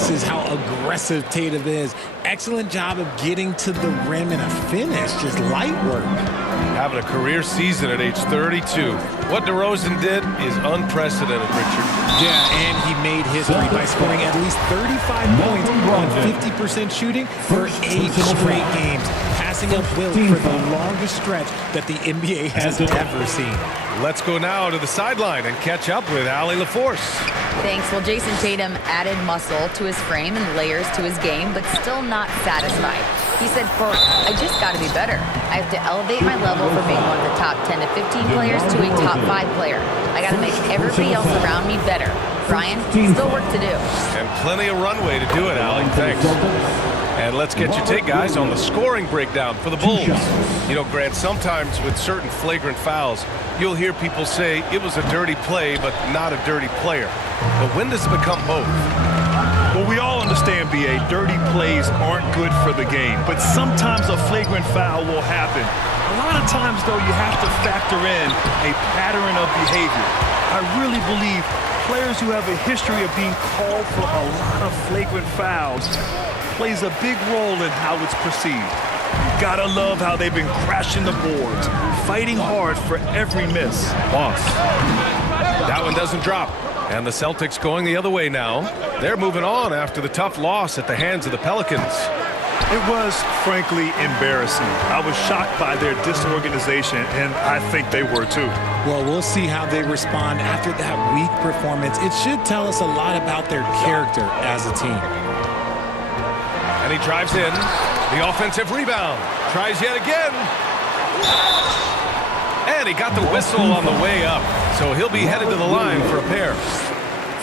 This is how aggressive Tatum is. Excellent job of getting to the rim and a finish. Just light work. Having a career season at age 32. What DeRozan did is unprecedented, Richard. Yeah, and he made history by scoring at least 35 points on 50% shooting for 8 straight games, passing up Wilt for the longest stretch that the NBA has ever seen. Let's go now to the sideline and catch up with Allie LaForce. Thanks. Well, Jason Tatum added muscle to his frame and layers to his game, but still not satisfied. He said, quote, "I just got to be better. I have to elevate my level from being one of the top 10 to 15 players to a top 5 player. I got to make everybody else around me better. Brian, still work to do." And plenty of runway to do it, Allie. Thanks. And let's get your take, guys, on the scoring breakdown for the Bulls. You know, Grant, sometimes with certain flagrant fouls, you'll hear people say it was a dirty play, but not a dirty player. But when does it become both? Well, we all understand, B.A., dirty plays aren't good for the game, but sometimes a flagrant foul will happen. A lot of times, though, you have to factor in a pattern of behavior. I really believe players who have a history of being called for a lot of flagrant fouls plays a big role in how it's perceived. You gotta love how they've been crashing the boards, fighting hard for every miss. Boss. That one doesn't drop. And the Celtics going the other way now. They're moving on after the tough loss at the hands of the Pelicans. It was, frankly, embarrassing. I was shocked by their disorganization, and I think they were too. Well, we'll see how they respond after that weak performance. It should tell us a lot about their character as a team. And he drives in. The offensive rebound. Tries yet again. And he got the whistle on the way up. So he'll be headed to the line for a pair.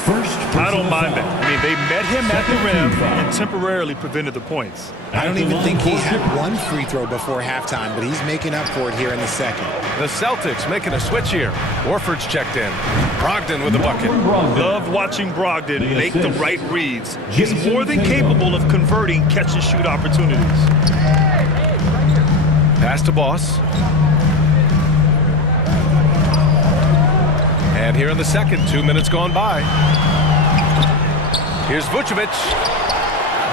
I don't mind that. I mean, they met him at the rim and temporarily prevented the points. I don't even think he had one free throw before halftime, but he's making up for it here in the second. The Celtics making a switch here. Warford's checked in. Brogdon with the bucket. Love watching Brogdon make the right reads. He's more than capable of converting catch-and-shoot opportunities. Pass to Boss. And here in the second, 2 minutes gone by. Here's Vucevic.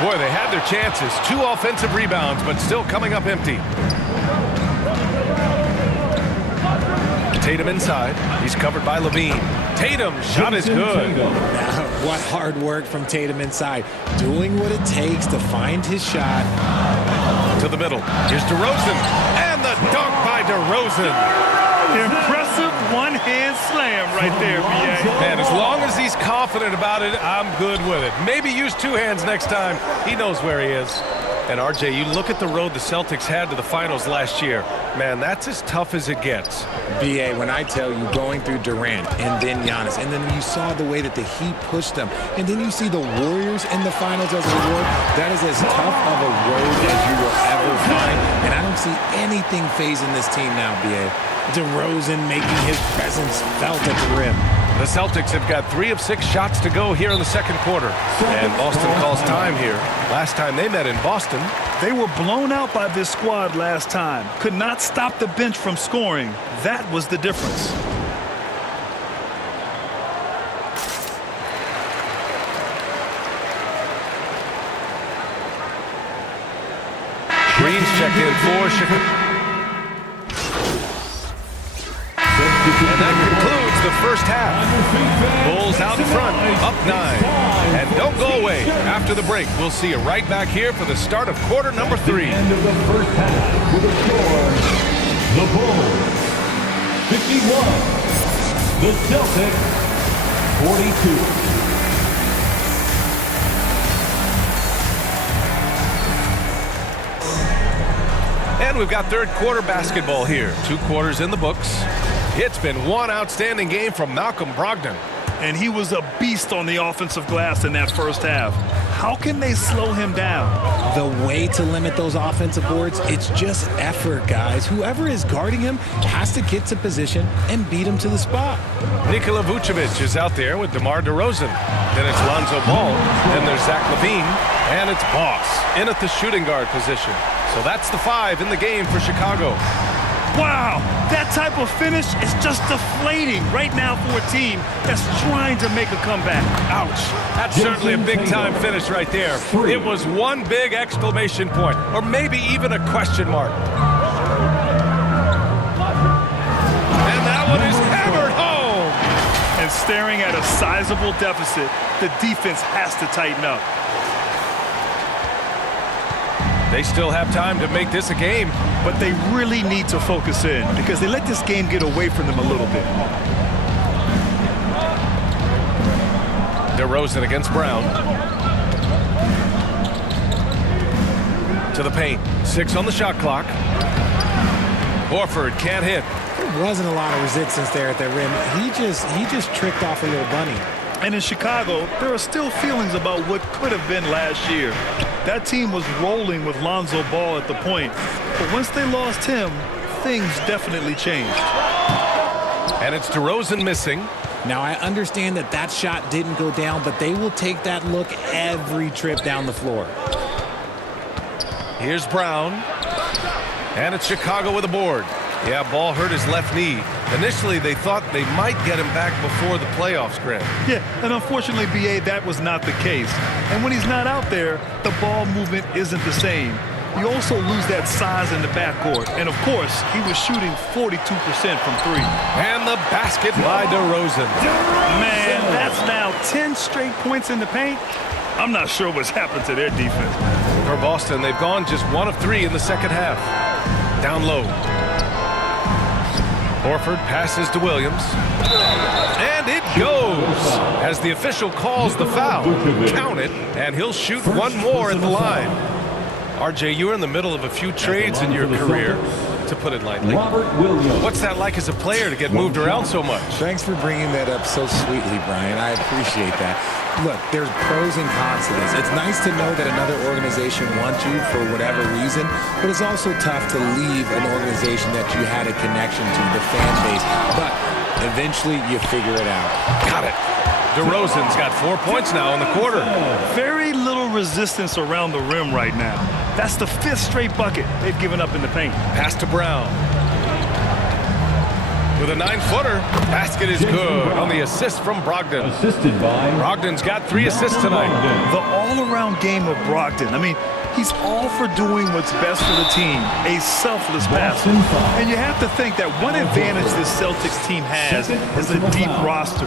Boy, they had their chances. 2 offensive rebounds, but still coming up empty. Tatum inside. He's covered by Levine. Tatum, shot is good. What hard work from Tatum inside. Doing what it takes to find his shot. To the middle. Here's DeRozan. And the dunk by DeRozan. Impressive one-hand slam right there, B.A. Man, as long as he's confident about it, I'm good with it. Maybe use 2 hands next time. He knows where he is. And, RJ, you look at the road the Celtics had to the finals last year. Man, that's as tough as it gets. BA, when I tell you going through Durant and then Giannis, and then you saw the way that the Heat pushed them, and then you see the Warriors in the finals as a reward, that is as tough of a road as you will ever find. And I don't see anything phasing this team now, BA. DeRozan making his presence felt at the rim. The Celtics have got 3 of 6 shots to go here in the second quarter. And Boston calls time here. Last time they met in Boston. They were blown out by this squad last time. Could not stop the bench from scoring. That was the difference. Green's checked in for Chicago. And that concludes the first half. Bulls out in front, up 9. And don't go away. After the break, we'll see you right back here for the start of quarter number 3. End of the first half with a score. The Bulls 51. The Celtics 42. And we've got third quarter basketball here. 2 quarters in the books. It's been one outstanding game from Malcolm Brogdon. And he was a beast on the offensive glass in that first half. How can they slow him down? The way to limit those offensive boards, it's just effort, guys. Whoever is guarding him has to get to position and beat him to the spot. Nikola Vucevic is out there with DeMar DeRozan. Then it's Lonzo Ball. Then there's Zach LaVine. And it's Boss in at the shooting guard position. So that's the 5 in the game for Chicago. Wow, that type of finish is just deflating right now for a team that's trying to make a comeback. Ouch. That's certainly a big-time finish right there. It was one big exclamation point, or maybe even a question mark. And that one is hammered home. And staring at a sizable deficit, the defense has to tighten up. They still have time to make this a game. But they really need to focus in because they let this game get away from them a little bit. DeRozan against Brown. To the paint. 6 on the shot clock. Horford can't hit. There wasn't a lot of resistance there at the rim. He just tricked off a little bunny. And in Chicago, there are still feelings about what could have been last year. That team was rolling with Lonzo Ball at the point. But once they lost him, things definitely changed. And it's DeRozan missing. Now, I understand that shot didn't go down, but they will take that look every trip down the floor. Here's Brown. And it's Chicago with a board. Yeah, Ball hurt his left knee. Initially, they thought they might get him back before the playoffs, Grant. Yeah, and unfortunately, B.A., that was not the case. And when he's not out there, the ball movement isn't the same. You also lose that size in the backcourt. And, of course, he was shooting 42% from 3. And the basket by DeRozan. Man, that's now 10 straight points in the paint. I'm not sure what's happened to their defense. For Boston, they've gone just 1 of 3 in the second half. Down low. Horford passes to Williams. And it goes as the official calls the foul. Count it, and he'll shoot one more at the line. RJ, you were in the middle of a few trades in your career, to put it lightly. What's that like as a player to get moved around so much? Thanks for bringing that up so sweetly, Brian. I appreciate that. Look, there's pros and cons to this. It's nice to know that another organization wants you for whatever reason, but it's also tough to leave an organization that you had a connection to, the fan base. But eventually you figure it out. Got it. DeRozan's got 4 points now in the quarter. Very little resistance around the rim right now. That's the 5th straight bucket they've given up in the paint. Pass to Brown. With a 9-footer, basket is good on the assist from Brogdon. Assisted by Brogdon's got 3 assists tonight. The all-around game of Brogdon. I mean, he's all for doing what's best for the team, a selfless passer. And you have to think that one advantage this Celtics team has is a deep roster.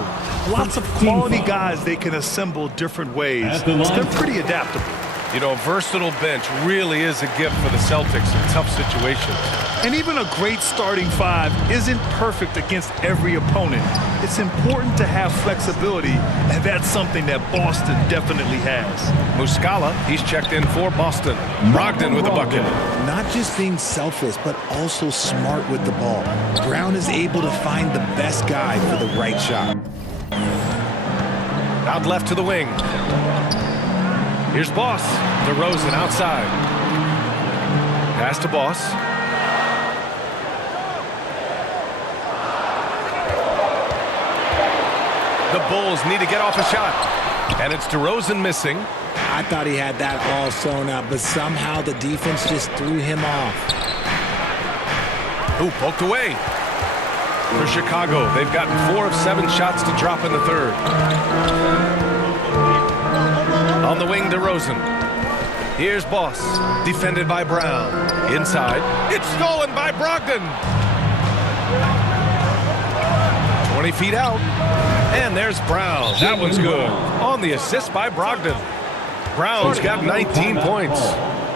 Lots of quality guys they can assemble different ways. They're pretty adaptable. You know, a versatile bench really is a gift for the Celtics in tough situations. And even a great starting 5 isn't perfect against every opponent. It's important to have flexibility, and that's something that Boston definitely has. Muscala, he's checked in for Boston. Brogdon with the bucket. Not just being selfless, but also smart with the ball. Brown is able to find the best guy for the right shot. Out left to the wing. Here's Boss. DeRozan outside. Pass to Boss. The Bulls need to get off a shot. And it's DeRozan missing. I thought he had that all sewn up, but somehow the defense just threw him off. Ooh, poked away. For Chicago, they've gotten 4 of 7 shots to drop in the third. On the wing, DeRozan. Here's Boss, defended by Brown. Inside, it's stolen by Brogdon. 20 feet out, and there's Brown. That one's good. On the assist by Brogdon. Brown's got 19 points.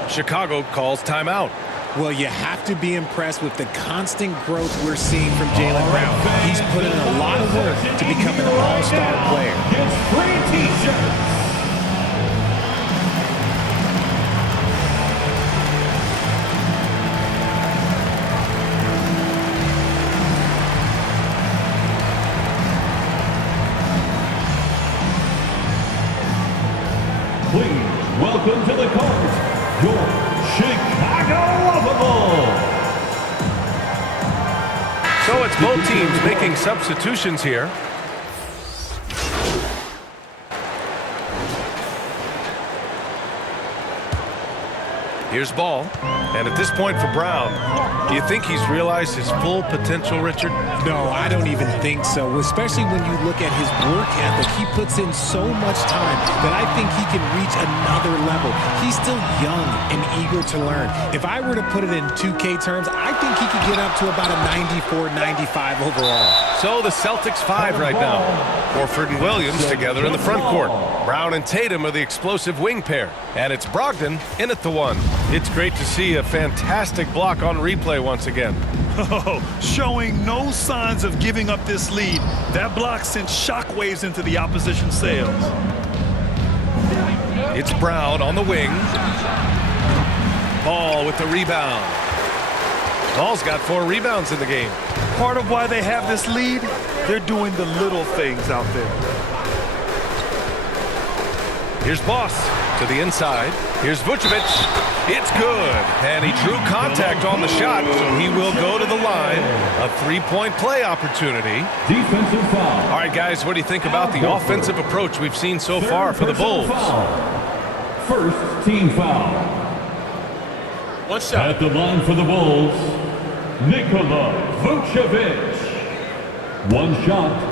Chicago calls timeout. Well, you have to be impressed with the constant growth we're seeing from Jaylen Brown. He's put in a lot of work to become an all-star player. Gets free t-shirts. Please welcome to the court, your Chicago Bulls. So it's both teams making substitutions here. Here's ball. And at this point for Brown, do you think he's realized his full potential, Richard? No, I don't even think so, especially when you look at his work ethic. He puts in so much time that I think he can reach another level. He's still young and eager to learn. If I were to put it in 2K terms, I think he could get up to about a 94, 95 overall. So the Celtics 5 right now. Horford and Williams together in the front court. Brown and Tatum are the explosive wing pair. And it's Brogdon in at the 1. It's great to see a fantastic block on replay once again. Oh, showing no signs of giving up this lead. That block sent shockwaves into the opposition sails. It's Brown on the wing. Ball with the rebound. Ball's got 4 rebounds in the game. Part of why they have this lead, they're doing the little things out there. Here's Boss to the inside. Here's Vucevic. It's good. And he drew contact on the shot, so he will go to the line. A 3-point play opportunity. Defensive foul. All right, guys, what do you think about the offensive approach we've seen so far for the Bulls? First team foul. One shot. At the line for the Bulls, Nikola Vucevic. One shot.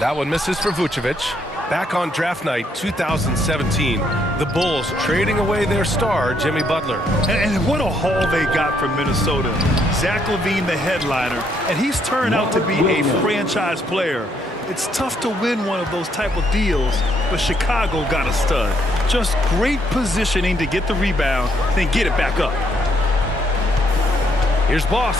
That one misses for Vucevic. Back on draft night 2017, the Bulls trading away their star, Jimmy Butler. And what a haul they got from Minnesota. Zach LaVine, the headliner, and he's turned out to be a franchise player. It's tough to win one of those type of deals, but Chicago got a stud. Just great positioning to get the rebound, then get it back up. Here's Boss.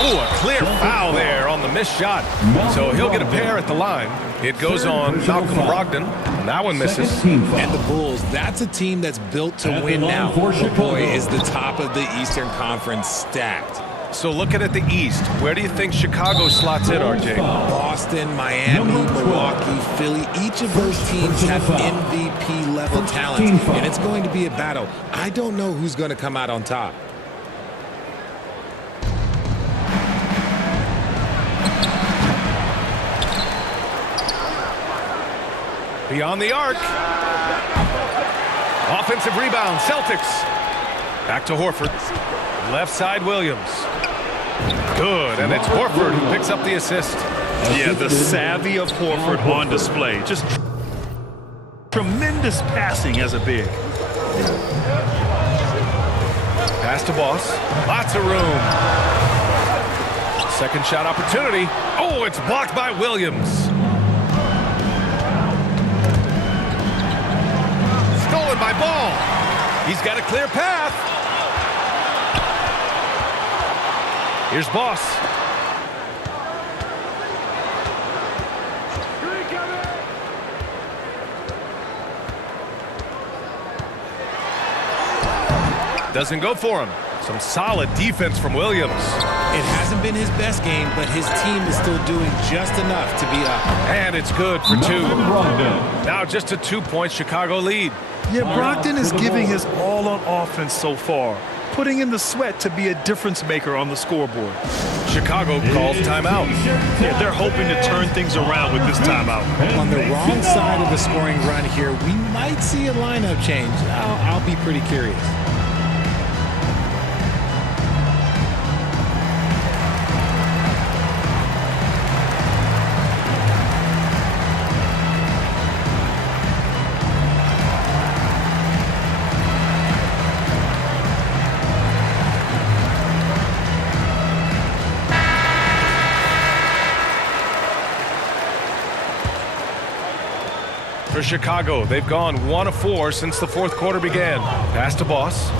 Oh, a clear foul there on the missed shot. So he'll get a pair at the line. It goes on Malcolm Brogdon. And that one misses. And the Bulls, that's a team that's built to win now. Oh boy, is the top of the Eastern Conference stacked. So looking at the East, where do you think Chicago slots in, RJ? Boston, Miami, Milwaukee, Philly, each of those teams have MVP level talent, and it's going to be a battle. I don't know who's going to come out on top. Beyond the arc. Offensive rebound, Celtics. Back to Horford. Left side, Williams. Good, and it's Horford who picks up the assist. Yeah, the savvy of Horford on display. Just tremendous passing as a big. Pass to Boss. Lots of room. Second shot opportunity. Oh, it's blocked by Williams. Stolen by Ball. He's got a clear path. Here's Boss. Doesn't go for him. Some solid defense from Williams. It hasn't been his best game, but his team is still doing just enough to be up. And it's good for 2. Brogdon. Now just a 2-point Chicago lead. Yeah, Brogdon is giving his all on offense so far, putting in the sweat to be a difference maker on the scoreboard. Chicago calls timeout. Yeah, they're hoping to turn things around with this timeout. On the wrong side of the scoring run here, we might see a lineup change. I'll be pretty curious. For Chicago, they've gone 1 of 4 since the fourth quarter began. Pass to Boss.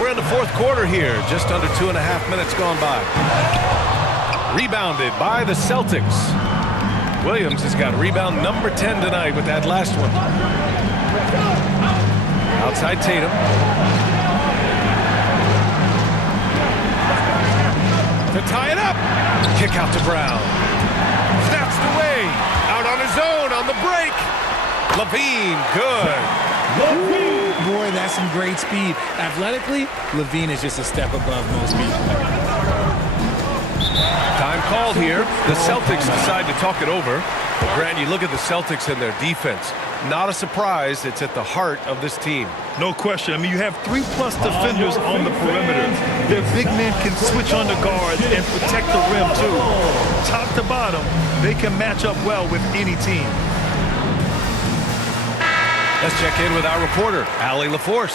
We're in the fourth quarter here, just under 2.5 minutes gone by. Rebounded by the Celtics. Williams has got rebound number 10 tonight with that last one. Outside Tatum. To tie it up. Kick out to Brown. Snatched away. Out on his own on the break. LaVine, good. Boy, that's some great speed. Athletically, LaVine is just a step above most people. Time called here. The Celtics decide to talk it over. But Grant, you look at the Celtics and their defense. Not a surprise. It's at the heart of this team. No question. I mean, you have 3+ defenders on the perimeter. Their big men can switch under guards and protect the rim, too. Top to bottom, they can match up well with any team. Let's check in with our reporter, Allie LaForce.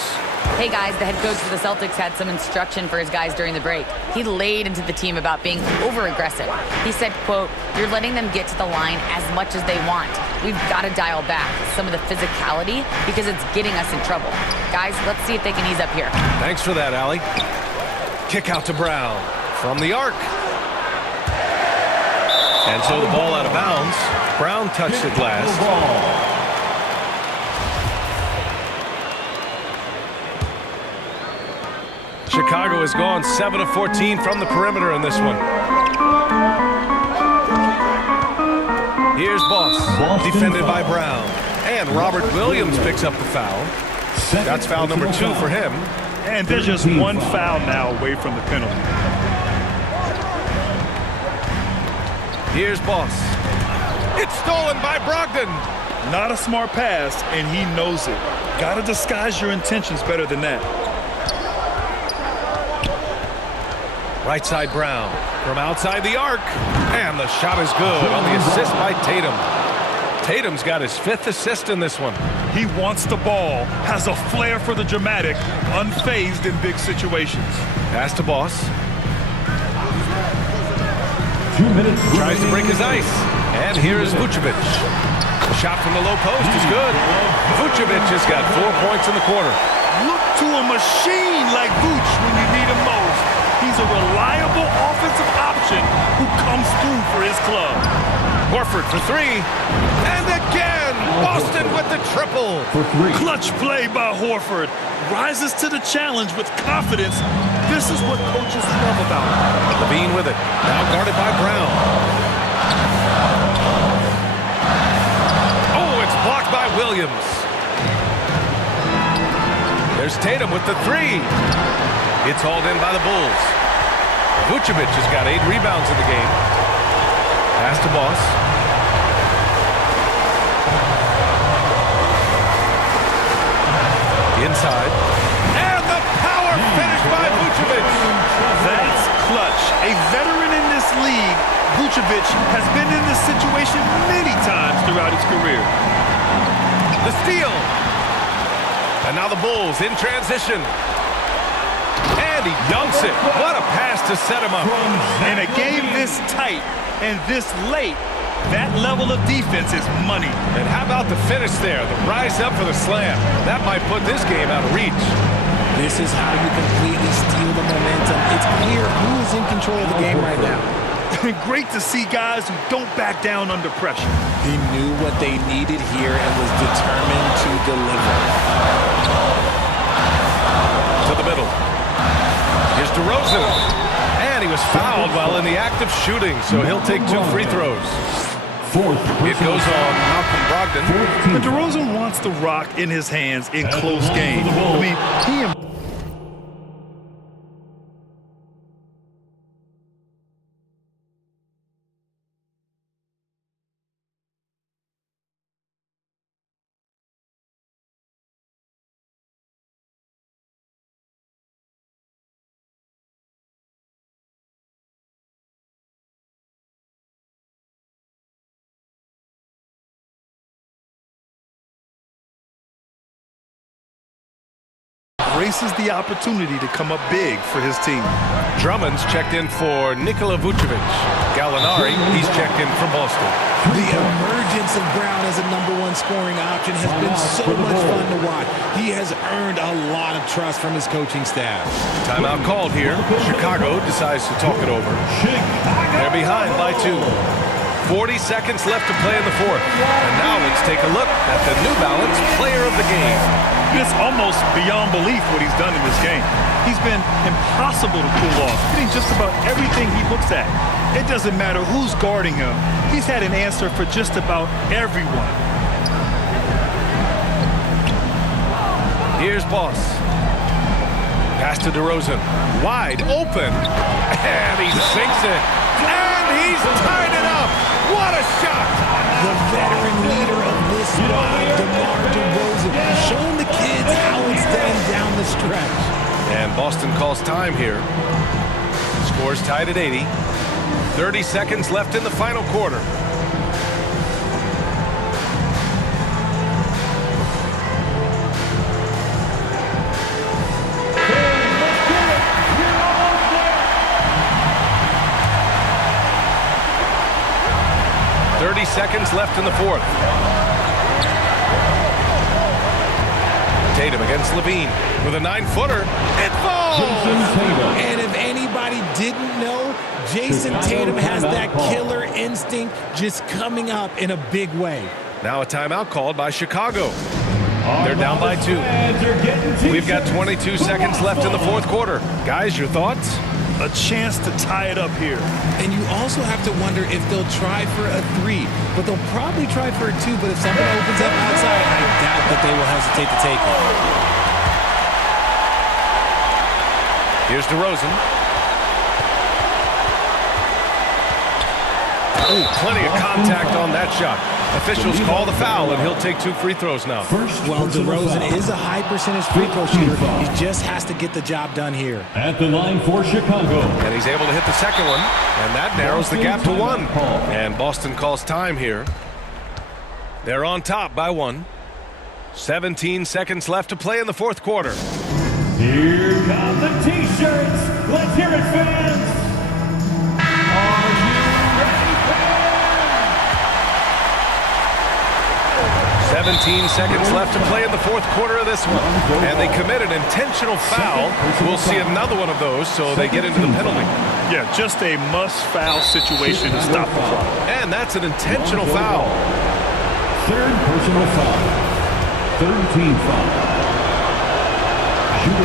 Hey guys, the head coach of the Celtics had some instruction for his guys during the break. He laid into the team about being over-aggressive. He said, quote, "You're letting them get to the line as much as they want. We've got to dial back some of the physicality because it's getting us in trouble. Guys, let's see if they can ease up here." Thanks for that, Allie. Kick out to Brown from the arc. And so the ball out of bounds. Brown touched it last. Chicago has gone 7 of 14 from the perimeter in this one. Here's Boss, defended by Brown. And Robert Williams picks up the foul. That's foul number 2 for him. And there's just one foul now away from the penalty. Here's Boss. It's stolen by Brogdon. Not a smart pass, and he knows it. Got to disguise your intentions better than that. Right side Brown from outside the arc. And the shot is good on the assist by Tatum. Tatum's got his 5th assist in this one. He wants the ball, has a flair for the dramatic, unfazed in big situations. Pass to Boss. 2 minutes. Tries to break his ice. And here is Vucevic. The shot from the low post is good. Vucevic has got 4 points in the quarter. Look to a machine like Vuce when you need him most. He's a reliable offensive option who comes through for his club. Horford for 3. And again, Boston with the triple. For 3. Clutch play by Horford. Rises to the challenge with confidence. This is what coaches love about him. Levine with it. Now guarded by Brown. Oh, it's blocked by Williams. There's Tatum with the 3. It's hauled in by the Bulls. Vucevic has got 8 rebounds in the game. Pass to Boss. Inside. And the power finish by Vucevic. That's clutch. A veteran in this league, Vucevic has been in this situation many times throughout his career. The steal. And now the Bulls in transition. And he dunks it. What a pass to set him up. In a game this tight and this late, that level of defense is money. And how about the finish there? The rise up for the slam. That might put this game out of reach. This is how you completely steal the momentum. It's clear who is in control of the game right now. Great to see guys who don't back down under pressure. He knew what they needed here and was determined to deliver. To the middle. Here's DeRozan. And he was fouled while in the act of shooting, so he'll take 2 free throws. It goes on Malcolm Brogdon. But DeRozan wants the rock in his hands in close game. I mean, he embraces the opportunity to come up big for his team. Drummond's checked in for Nikola Vucevic. Gallinari, he's checked in for Boston. The emergence of Brown as a #1 scoring option has been so much fun to watch. He has earned a lot of trust from his coaching staff. Timeout called here. Chicago decides to talk it over. They're behind by 2. 40 seconds left to play in the 4th. And now let's take a look at the New Balance Player of the Game. It's almost beyond belief what he's done in this game. He's been impossible to pull off, hitting just about everything he looks at. It doesn't matter who's guarding him. He's had an answer for just about everyone. Here's Boss. Pass to DeRozan. Wide open. And he sinks it. And he He's tied it up. What a shot. The veteran leader of this squad, DeMar DeRozan, showing the kids how it's done down the stretch. And Boston calls time here. Score's tied at 80. 30 seconds left in the final quarter. Seconds left in the fourth. Tatum against Levine with a 9-footer. It falls! And if anybody didn't know, Jason Tatum has that killer instinct just coming up in a big way. Now a timeout called by Chicago. They're down by 2. We've got 22 seconds left in the fourth quarter. Guys, your thoughts? A chance to tie it up here. And you also have to wonder if they'll try for a 3, but they'll probably try for a 2, but if something opens up outside, I doubt that they will hesitate to take it. Here's DeRozan. Oh, plenty of contact on that shot. Officials call the foul, and he'll take 2 free throws now. Well, DeRozan is a high-percentage free throw shooter. He just has to get the job done here. At the line for Chicago. And he's able to hit the second one, and that narrows the gap to 1. And Boston calls time here. They're on top by 1. 17 seconds left to play in the fourth quarter. Here come the T-shirts. Let's hear it, fans. 17 seconds left to play in the fourth quarter of this one. And they commit an intentional foul. We'll see another one of those, so they get into the penalty. Yeah, just a must-foul situation to stop the clock. And that's an intentional foul. Third personal foul. Third team foul.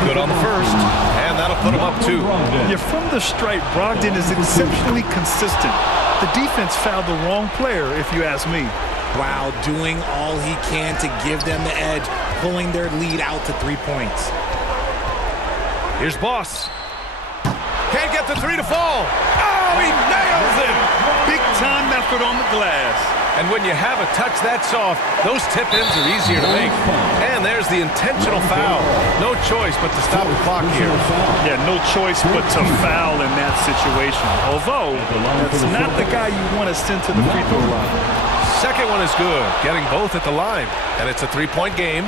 Good on the first, and that'll put him up 2. Yeah, from the stripe, Brogdon is exceptionally consistent. The defense fouled the wrong player, if you ask me. Wow, doing all he can to give them the edge, pulling their lead out to 3 points. Here's Boss. Can't get the 3 to fall. Oh, he nails it! Big time effort on the glass. And when you have a touch that soft, those tip-ins are easier to make. And there's the intentional foul. No choice but to stop the clock here. Yeah, no choice but to foul in that situation. Although, that's not the guy you want to send to the free throw line. Second one is good, getting both at the line. And it's a 3-point game.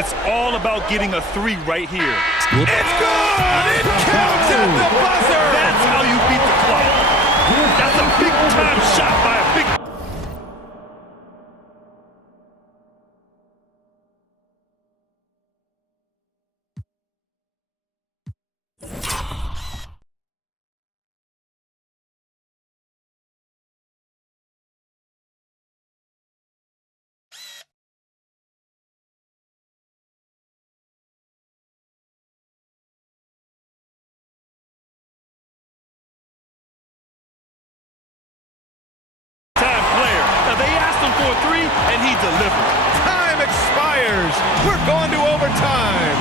It's all about getting a 3 right here. It's good! It counts at the buzzer! That's how you beat the clock. That's a big-time shot by a big... for 3, and he delivered. Time expires. We're going to overtime.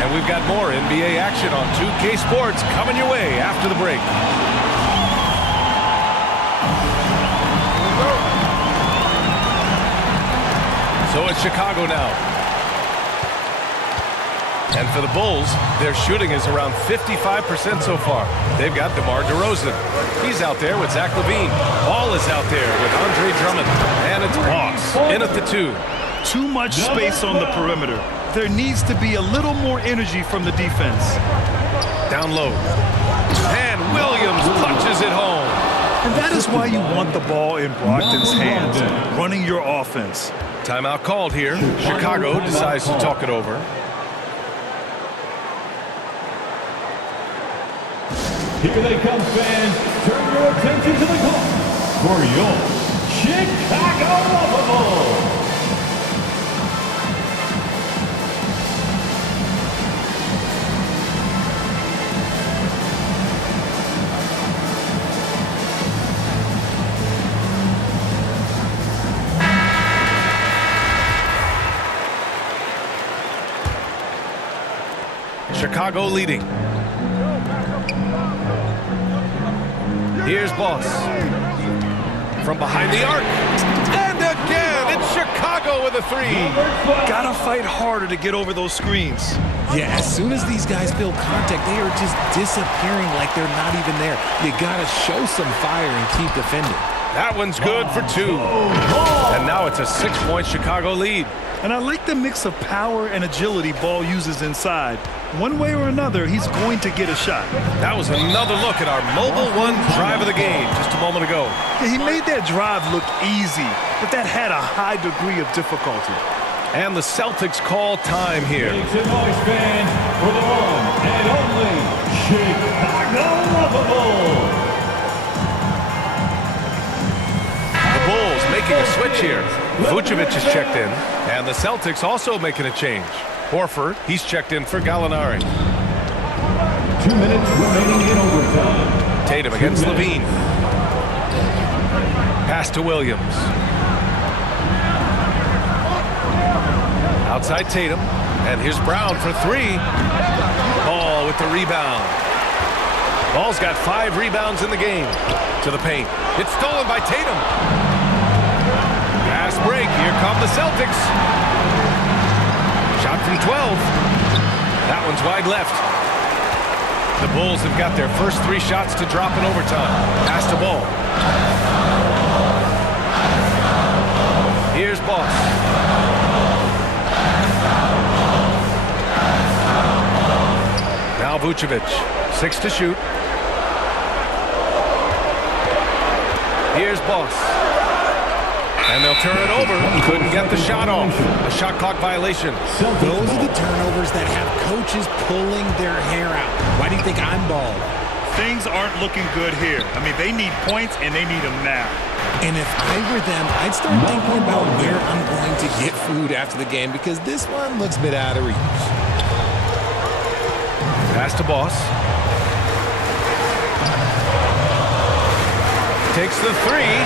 And we've got more NBA action on 2K Sports coming your way after the break. So it's Chicago now. And for the Bulls, their shooting is around 55% so far. They've got DeMar DeRozan. He's out there with Zach LaVine. Ball is out there with Andre Drummond. And it's Boss in at the 2. Too much space on the perimeter. There needs to be a little more energy from the defense. Down low. And Williams punches it home. And that is why you want the ball in Brogdon's hands, running your offense. Timeout called here. Chicago decides to talk it over. Here they come, fans. Turn your attention to the court for your Chicago Bulls. Chicago leading. Here's Boss. from behind the arc. And again, it's Chicago with a three. Gotta fight harder to get over those screens. Yeah, as soon as these guys feel contact, they are just disappearing like they're not even there. You gotta show some fire and keep defending. That one's good for two. And now it's a 6-point Chicago lead. And I like the mix of power and agility Ball uses inside. One way or another, he's going to get a shot. That was another look at our Mobile One drive of the game just a moment ago. Yeah, he made that drive look easy, but that had a high degree of difficulty. And the Celtics call time here. Make some noise, fans, for the one and only Chicago Bulls. The Bulls making a switch here. Vucevic is checked in, and the Celtics also making a change. Horford, he's checked in for Gallinari. 2 minutes remaining in overtime. Tatum against Levine. Pass to Williams. Outside Tatum, and here's Brown for three. Ball with the rebound. Ball's got 5 rebounds in the game. To the paint. It's stolen by Tatum. Fast break. Here come the Celtics. Shot from 12. That one's wide left. The Bulls have got their first 3 shots to drop in overtime. Pass to Ball. Here's Boss. Now Vucevic. 6 to shoot. Here's Boss. And they'll turn it over. Couldn't get the shot off. A shot clock violation. Those are the turnovers that have coaches pulling their hair out. Why do you think I'm bald? Things aren't looking good here. I mean, they need points, and they need them now. And if I were them, I'd start thinking about where I'm going to get food after the game because this one looks a bit out of reach. Pass to Boss. Takes the three.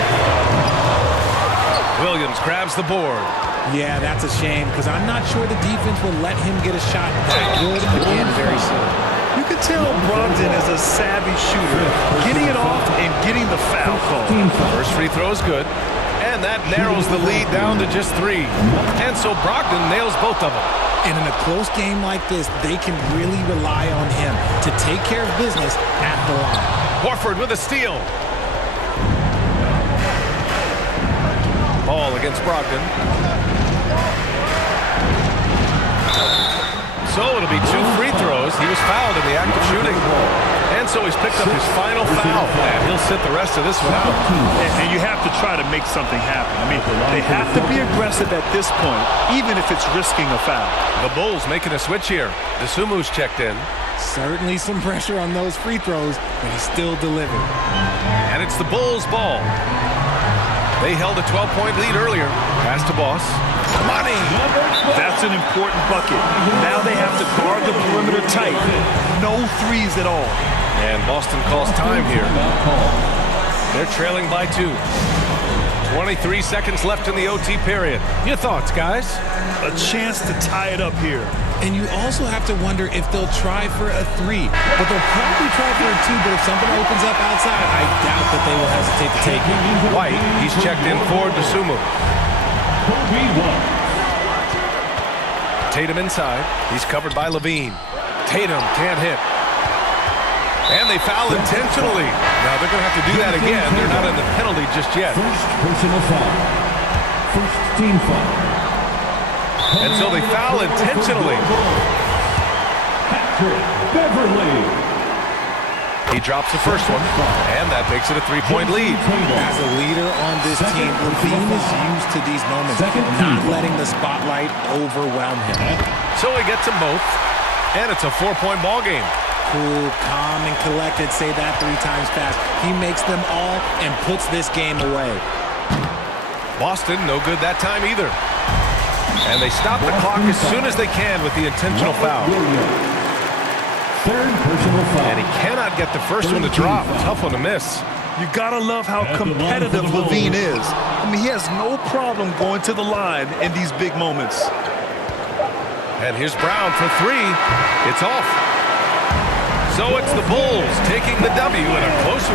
Williams grabs the board. Yeah, that's a shame because I'm not sure the defense will let him get a shot that good again very soon. You can tell Brogdon is a savvy shooter, getting it off and getting the foul call. First free throw is good, and that narrows the lead down to just 3. And so Brogdon nails both of them. And in a close game like this, they can really rely on him to take care of business at the line. Horford with a steal. Ball against Brogdon. So it'll be 2 free throws. He was fouled in the act of shooting. And so he's picked up his final foul. And he'll sit the rest of this one out. And you have to try to make something happen. I mean, they have to be aggressive at this point, even if it's risking a foul. The Bulls making a switch here. DeSumu's checked in. Certainly some pressure on those free throws, but he still delivered. And it's the Bulls' ball. They held a 12-point lead earlier. Pass to Boss. Money! That's an important bucket. Now they have to guard the perimeter tight. No threes at all. And Boston calls time here. They're trailing by 2. 23 seconds left in the OT period. Your thoughts, guys? A chance to tie it up here. And you also have to wonder if they'll try for a 3. But they'll probably try for a 2, but if something opens up outside, I doubt that they will hesitate to take it. White, he's checked in for DeSumo. Tatum inside. He's covered by Levine. Tatum can't hit. And they foul intentionally. Now they're going to have to do that again. They're not in the penalty just yet. First personal foul. First team foul. And so they foul intentionally. Patrick Beverly. He drops the first one, and that makes it a 3-point lead. As a leader on this team, Levine is used to these moments, not letting the spotlight overwhelm him. So he gets them both, and it's a 4-point ball game. Cool, calm, and collected. Say that 3 times fast. He makes them all and puts this game away. Boston, no good that time either. And they stop the clock as soon as they can with the intentional foul. Third personal foul. And he cannot get the first one to drop. Tough one to miss. You gotta love how competitive Levine is. I mean, he has no problem going to the line in these big moments. And here's Brown for 3. It's off. So it's the Bulls taking the W in a close one.